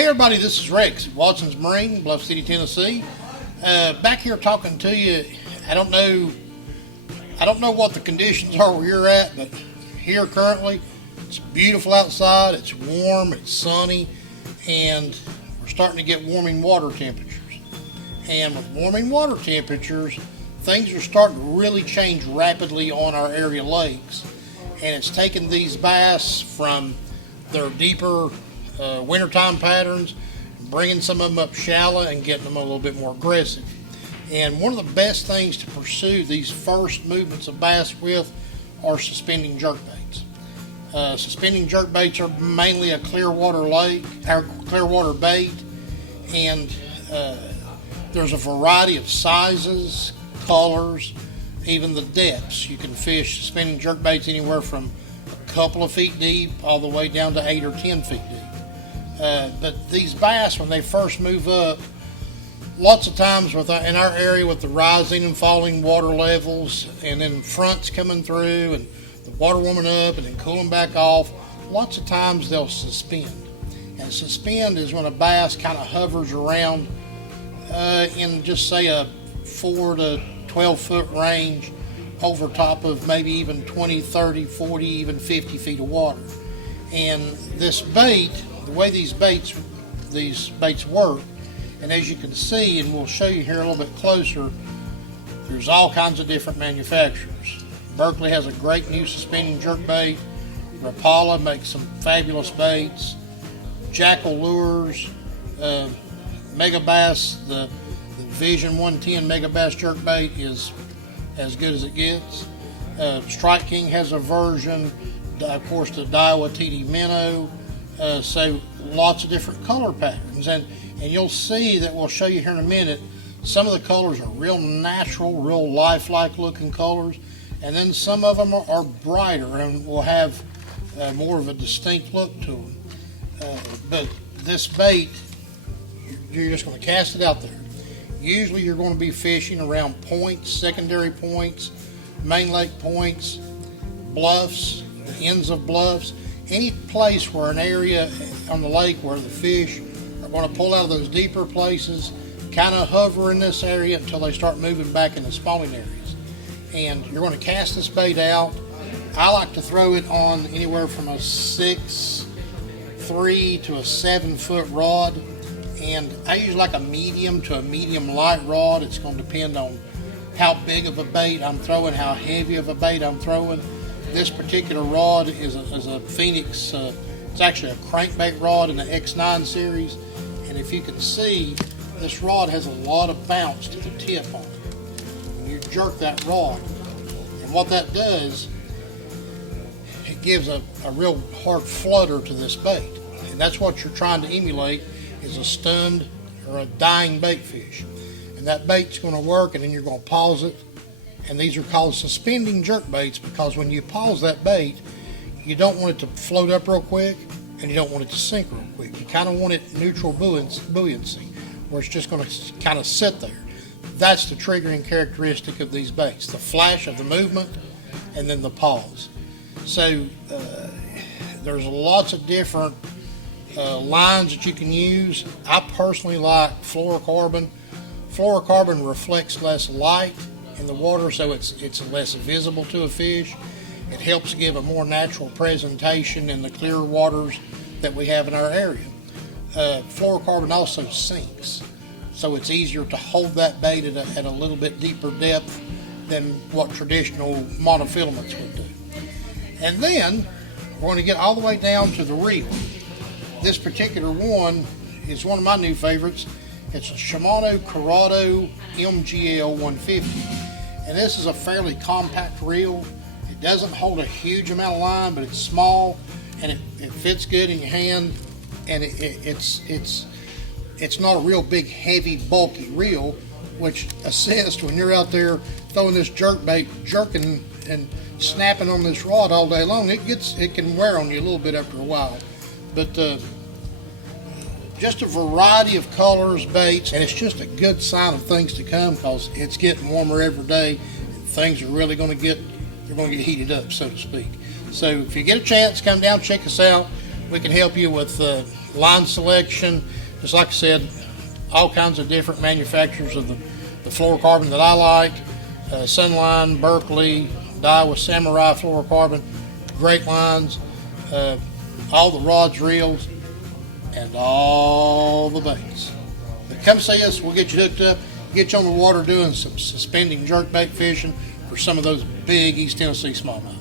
Hey everybody, this is Rex at Watson's Marine, Bluff City, Tennessee. Back here talking to you. I don't know what the conditions are where you're at, but here currently it's beautiful outside. It's warm, it's sunny, and we're starting to get warming water temperatures. And with warming water temperatures, things are starting to really change rapidly on our area lakes, and it's taken these bass from their deeper wintertime patterns, bringing some of them up shallow and getting them a little bit more aggressive. And one of the best things to pursue these first movements of bass with are suspending jerkbaits. Suspending jerkbaits are mainly a clear water lake, or clear water bait, and there's a variety of sizes, colors, even the depths. You can fish suspending jerkbaits anywhere from a couple of feet deep all the way down to 8 or 10 feet deep. But these bass, when they first move up, lots of times in our area with the rising and falling water levels, and then fronts coming through and the water warming up and then cooling back off, lots of times they'll suspend. And suspend is when a bass kind of hovers around in just say a 4 to 12 foot range over top of maybe even 20, 30, 40, even 50 feet of water. And this bait, the way these baits work, and as you can see, and we'll show you here a little bit closer, there's all kinds of different manufacturers. Berkley has a great new suspending jerkbait. Rapala makes some fabulous baits. Jackal Lures, Megabass, the Vision 110 Megabass jerkbait is as good as it gets. Strike King has a version, of course the Daiwa TD Minnow. So lots of different color patterns, and you'll see that we'll show you here in a minute. Some of the colors are real natural, real lifelike looking colors, and then some of them are brighter and will have more of a distinct look to them. But this bait, you're just going to cast it out there. Usually you're going to be fishing around points, secondary points, main lake points, bluffs, the ends of bluffs. Any place where an area on the lake where the fish are going to pull out of those deeper places, kind of hover in this area until they start moving back in the spawning areas. And you're going to cast this bait out. I like to throw it on anywhere from a 6'3" to a 7 foot rod. And I use like a medium to a medium light rod. It's going to depend on how big of a bait I'm throwing, how heavy of a bait I'm throwing. This particular rod is a Phoenix, it's actually a crankbait rod in the X9 series, and if you can see, this rod has a lot of bounce to the tip on it. When you jerk that rod, and what that does, it gives a real hard flutter to this bait, and that's what you're trying to emulate, is a stunned or a dying bait fish. And that bait's going to work, and then you're going to pause it. And these are called suspending jerk baits because when you pause that bait, you don't want it to float up real quick and you don't want it to sink real quick. You kind of want it neutral buoyancy, where it's just going to kind of sit there. That's the triggering characteristic of these baits, the flash of the movement and then the pause. So there's lots of different lines that you can use. I personally like fluorocarbon. Fluorocarbon reflects less light in the water, so it's less visible to a fish. It helps give a more natural presentation in the clear waters that we have in our area. Fluorocarbon also sinks, so it's easier to hold that bait at a little bit deeper depth than what traditional monofilaments would do. And then we're going to get all the way down to the reel. This particular one is one of my new favorites. It's a Shimano Corrado MGL 150. And this is a fairly compact reel. It doesn't hold a huge amount of line, but it's small and it fits good in your hand. And it's not a real big, heavy, bulky reel, which assists when you're out there throwing this jerk bait, jerking and snapping on this rod all day long. It can wear on you a little bit after a while. But just a variety of colors, baits, and it's just a good sign of things to come because it's getting warmer every day and things are really going to get heated up, so to speak. So if you get a chance, come down, check us out. We can help you with line selection, just like I said, all kinds of different manufacturers of the fluorocarbon that I like. Sunline, Berkeley, Daiwa Samurai fluorocarbon, great lines. All the rods, reels, and all the baits. But come see us, we'll get you hooked up, get you on the water doing some suspending jerkbait fishing for some of those big East Tennessee smallmouth.